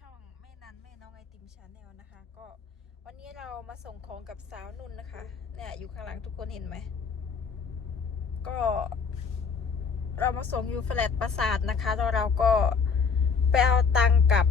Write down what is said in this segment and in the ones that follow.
ช่องแม่นันแม่น้องไอติมชาแนลนะคะ ก็วันนี้เรามาส่งของกับสาวนุ่นนะคะ เนี่ยอยู่ข้างหลังทุกคนเห็นไหม ก็ เรามาส่งอยู่แฟลตปราสาทนะคะแล้วเราก็ไปเอาตังค์กับ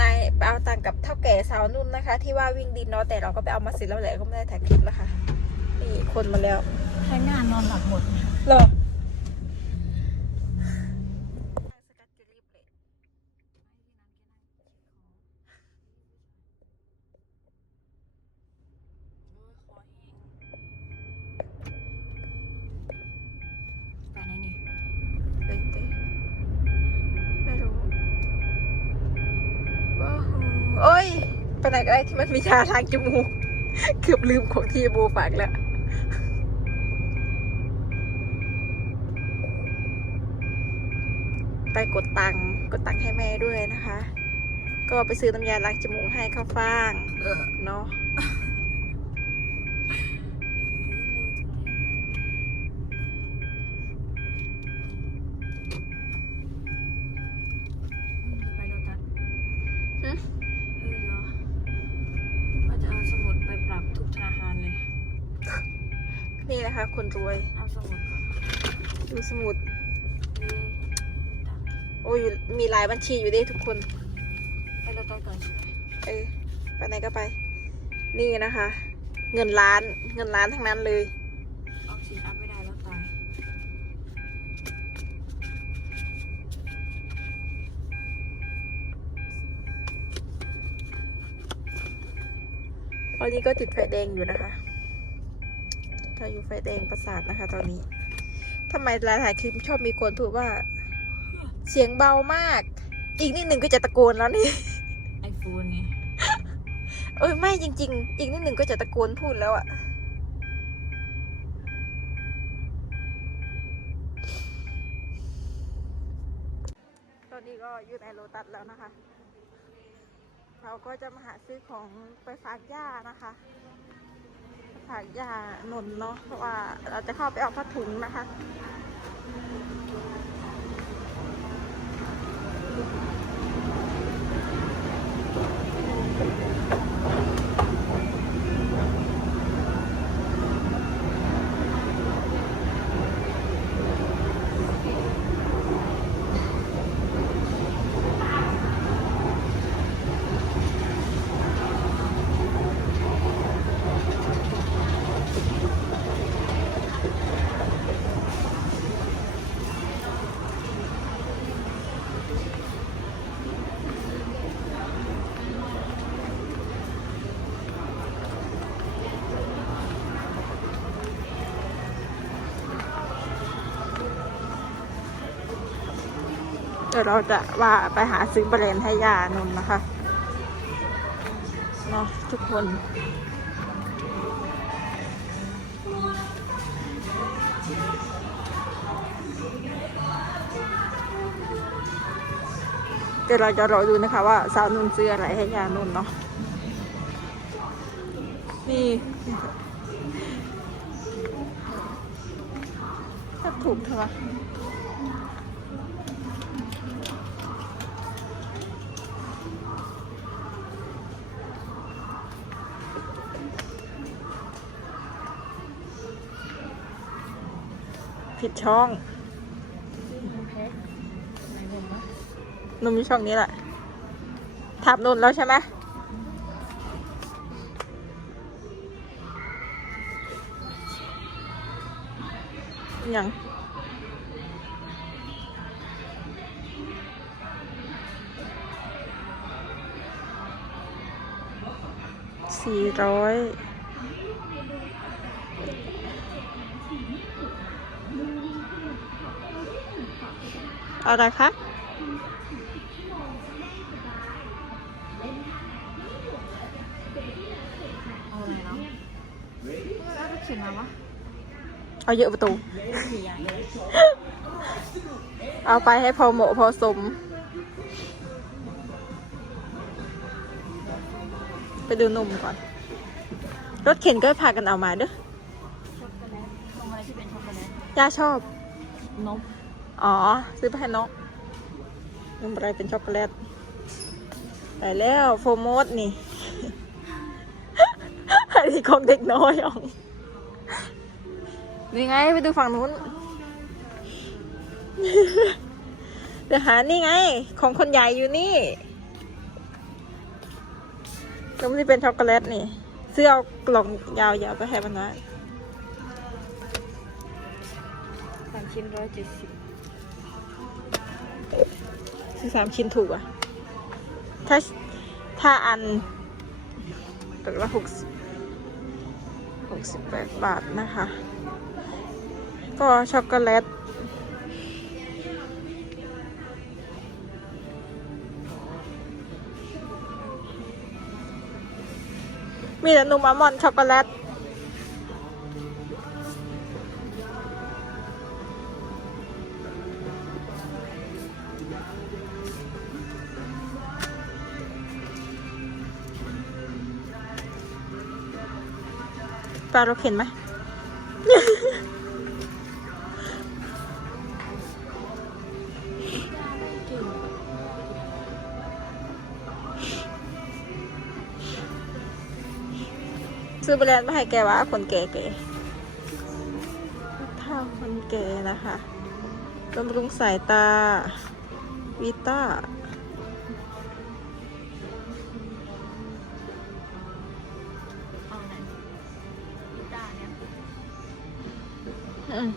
นายไปเอาตังค์กับเท่าแก่สาวนุ่นนะคะ ที่ว่าวิ่งดินเนาะแต่เราก็ไปเอามาเสร็จแล้วแหละก็ไม่ได้ถ่ายคลิปนะคะ นี่คนมาแล้ว ใช้งานนอนหลับหมดเหรอ ไปไหนก็ได้ที่มันมียาทางจมูก เกือบลืมของที่โบฝากแล้วไปกดตังค์กดตังค์ให้แม่ด้วยนะคะ ก็ไปซื้อน้ำยาล้างจมูกให้ข้าวฟ่างเนาะ นี่นะคะ คนรวย เอาสมุดก่อนดูสมุดเออตังค์โอ้ยมีหลายบัญชีอยู่เด้ทุกคนไปโลตัสก่อนใช่ไหมเออไปไหนก็ไป นี่นะคะ เงินล้านเงินล้านทั้งนั้นเลยออกสินอัพไม่ได้แล้วตายตอนนี้ก็ติดไฟแดงอยู่นะคะเรา อยู่ไฟแดงประสาทนะคะ ตอนนี้ทำไมหลายๆคลิปชอบมีคนพูดว่า เสียงเบามาก อีกนิดหนึ่งก็จะตะโกนแล้วนี่ไอโฟนไงเอ้ยไม่จริง ๆ อีกนิดหนึ่งก็จะตะโกนพูดแล้วอะตอนนี้ก็อยู่ในโลตัสแล้วนะคะ เราก็จะมาหาซื้อของไปฝากย่านะคะ ฝากยานนท์เนาะเพราะว่าเราจะเข้าไปเอาผ้าถุงนะคะเดี๋ยวเราจะว่าไปหาซื้อแบรนด์ให้ยานนท์นะคะเนาะทุกคนเดี๋ยวเราจะรอดูนะคะว่าสาวนุ่นซื้ออะไรให้ยานุ่นเนาะนี่ถ้าถูกเถอะวะ ผิดช่องหนผมวะนุ่มช่องนี้แหละถามนุ่นแล้วใช่ไหมยังสี่ร้อย อะไรคะเอาอะไรเนาะเออเอาไปเขียนมาวะเอาเยอะประตูสี่อย่างเอาไปให้พอเหมาะพอสม ไปดูนมก่อน รถเข็นก็พากันเอามาเด้อช็อกโกแลตตรงอะไรที่เป็นช็อกโกแลตย่าชอบนม อ๋อ ซื้อไปให้น้องนมอะไรเป็นช็อกโกแลตไปไปแล้วโฟร์โมดนี่อันนี้ของเด็กน้อยอ่องนี่ไงไปดูฝั่งนู้นเดี๋ยวหานี่ไง ของคนใหญ่อยู่นี่ก็ไม่ได้เป็นช็อกโกแลตนี่ เสื้อเอากล่องยาวๆไปให้มันน้สามชิ้นร้อยเจ็ดสิบ ซื้อสามชิ้นถูกอะ ถ้าถ้าอันตัวละหกสิบหกสิบแปดบาทนะคะ ก็ช็อกโกแลตมีแต่นมอัลมอนด์ช็อกโกแลต ปลารถเข็นไหม ซื้อแบรนด์มาให้แกวะคนแก่แกเท่าคนแก่นะคะบำรุงสายตา วิต้า อืม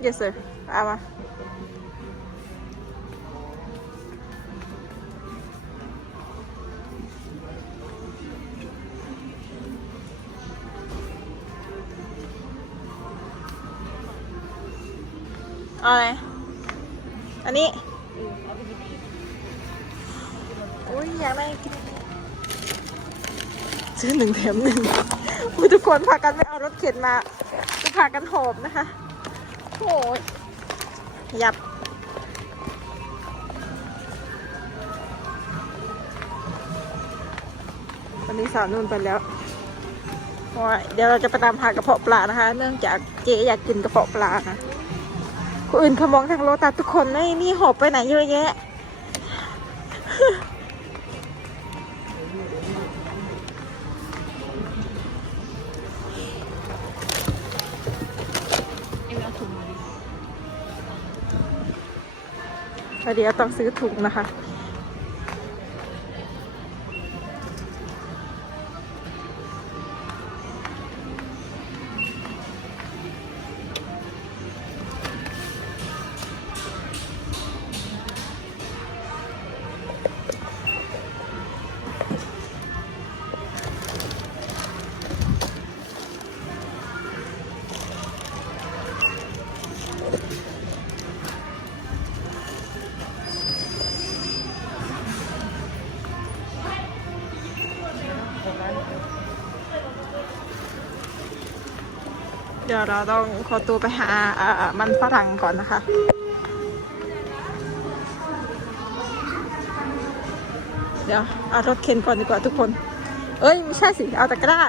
เ yes sir เอามาเอันนี้อุ้ยอยากได้กินซื้อหนึ่งแถมหนึ่งอุ้ยทุกคนพากันไม่เอารถเข็นมาจะพากันหอบนะคะโอ้ยยับวันนี้สาวนุ่นไปแล้วเพราะว่าเดี๋ยวเราจะไปตามหากระเพาะปลานะคะ เนื่องจากเจ๊อยากกินกระเพาะปลานะ คนอื่นเขามองทางโลตัสทุกคนไอ้นี่หอบไปไหนเยอะแยะ เดี๋ยวต้องซื้อถุงนะคะ เดี๋ยวเราต้องขอตัวไปหามันฝรั่งก่อนนะคะเดี๋ยวเอารถเข็นก่อนดีกว่าทุกคน เอ้ยไม่ใช่สิ เอาตะกร้า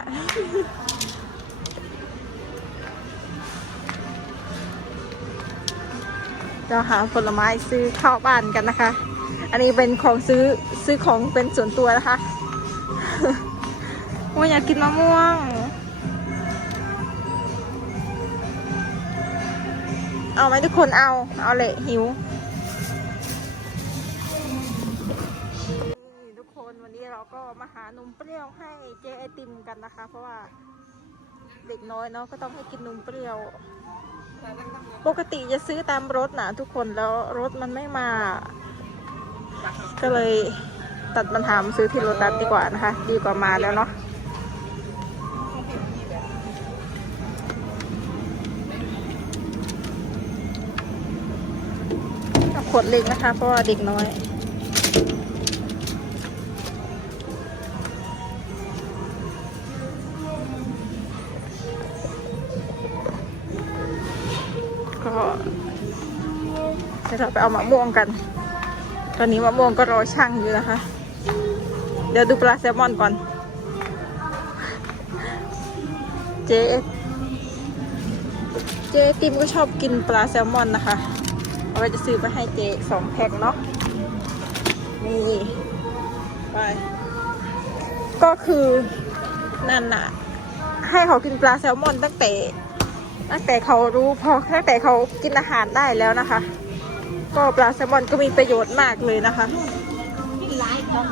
เราหาผลไม้ซื้อข้าวบ้านกันนะคะ อันนี้เป็นของซื้อซื้อของเป็นส่วนตัวนะคะว่าอยากกินมะม่วง เอาไหมทุกคนเอา เอาเลยหิวทุกคนวันนี้เราก็มาหานมเปรี้ยวให้เจไอติมกันนะคะ เพราะว่าเด็กน้อยเนาะก็ต้องให้กินนมเปรี้ยว ปกติจะซื้อตามรถนะทุกคนแล้วรถมันไม่มา ก็เลยตัดปัญหาซื้อที่โรตัสดีกว่านะคะ ดีกว่ามาแล้วเนาะ ดเล็กนะคะ เพราะว่าเด็กน้อย ก็เดี๋ยวเราไปเอามะม่วงกัน ตอนนี้มะม่วงก็รอช่างอยู่นะคะ เดี๋ยวดูปลาแซลมอนก่อน เจ๊เจ๊ติมก็ชอบกินปลาแซลมอนนะคะ เอาจะซื้อไปให้เจสองแพ็คเนาะนี่ไปก็คือนั่นน่ะ ให้เขากินปลาแซลมอนตั้งแต่ตั้งแต่เขารู้พอตั้งแต่เขากินอาหารได้แล้วนะคะ ก็ปลาแซลมอนก็มีประโยชน์มากเลยนะคะนี่ร้ายต้อ